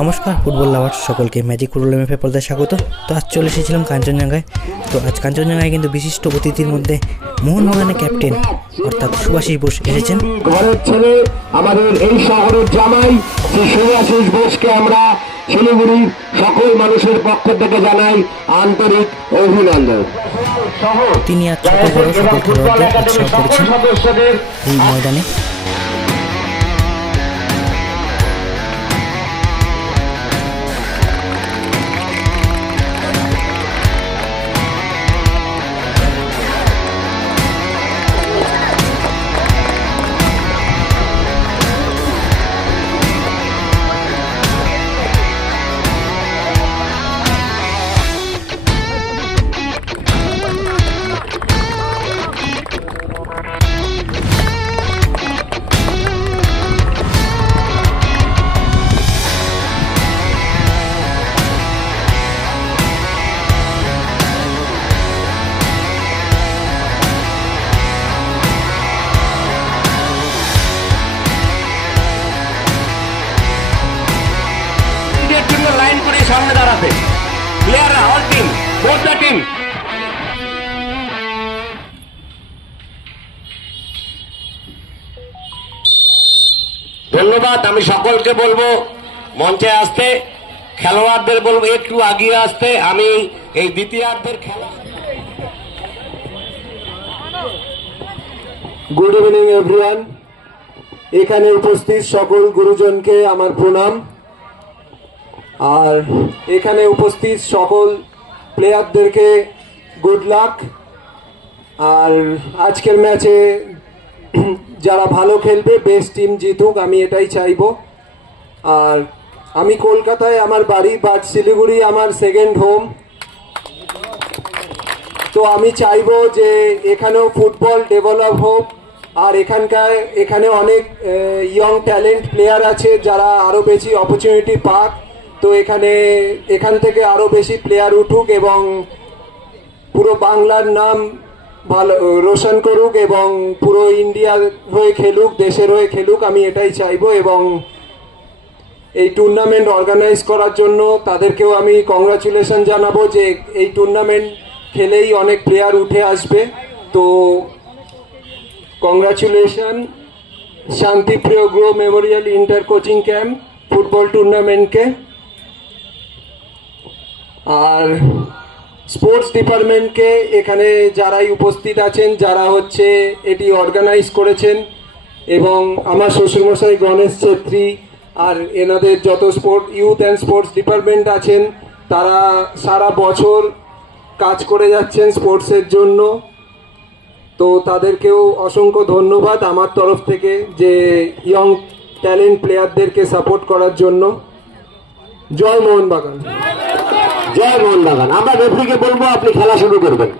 নমস্কার football lover সকলকে magic football MFA পর্দায় স্বাগত। তো আজ চলে এসেছিলাম কাঞ্চনজঙ্ঘায়। তো আজ কাঞ্চনজঙ্ঘায় কিন্তু বিশিষ্ট অতিথির মধ্যে মোহনবাগানের ক্যাপ্টেন অর্থাৎ সুভাষিস বোস এসেছেন। ঘরের ছেলে আমাদের এই শহরের জামাই শ্রী সুভাষিস বোসকে আমরা শিলিগুড়ির সকল মানুষের পক্ষ থেকে জানাই আন্তরিক অভিনন্দন। তিনি আজ ছোট বড় সকল খেলোয়াড়দের উৎসাহ করেছেন এই ময়দানে। টিম ধন্যবাদ, আমি সকলকে বলব, মঞ্চে আসতে, খেলোয়াড়দের বলব, একটু আগিয়ে আসতে, আমি এই দ্বিতীয়ার্ধের খেলা গুড ইভিনিং এভরিওয়ান এখানে উপস্থিত সকল গুরুজনকে আমার প্রণাম। আর এখানে উপস্থিত সকল প্লেয়ারদেরকে গুড লাক আর আজকের ম্যাচে যারা ভালো খেলবে বেস্ট টিম জিতুক, আমি এটাই চাইব। আর আমি কলকাতায় আমার বাড়ি, বাট শিলিগুড়ি আমার সেকেন্ড হোম তো আমি চাইব যে এখানেও ফুটবল ডেভেলপ হোক। আর এখানকার, এখানে অনেক ইয়ং ট্যালেন্ট প্লেয়ার আছে, যারা আরও বেশি অপরচুনিটি পাক। তো এখানে এখান থেকে আরও বেশি প্লেয়ার উঠুক এবং পুরো বাংলার নাম ভালো, রোশন করুক এবং পুরো ইন্ডিয়ার হয়ে খেলুক, দেশের হয়ে খেলুক, আমি এটাই চাইব এবং এই টুর্নামেন্ট অর্গানাইজ করার জন্য তাদেরকেও আমি কংগ্রাচুলেশন জানাব যে এই টুর্নামেন্ট খেলেই অনেক প্লেয়ার উঠে আসবে। তো congratulation Shantipriya grow memorial inter coaching camp, football টুর্নামেন্টকে আর স্পোর্টস ডিপার্টমেন্টকে এখানে যারাই উপস্থিত আছেন, যারা হচ্ছে এটি অর্গানাইজ করেছেন এবং আমার শ্বশুরমশাই গণেশ ছেত্রী আর এনাদের যত sport youth and sports department আছেন, তারা সারা বছর কাজ করে যাচ্ছেন স্পোর্টসের জন্য। তো তাদেরকেও অসংখ্য ধন্যবাদ আমার তরফ থেকে যে ইয়ং ট্যালেন্ট প্লেয়ারদেরকে সাপোর্ট করার জন্য। জয় মোহনবাগান। জয় মোহনবাগান। আমরা রেফারিকে বলব আপনি খেলা শুরু করবেন।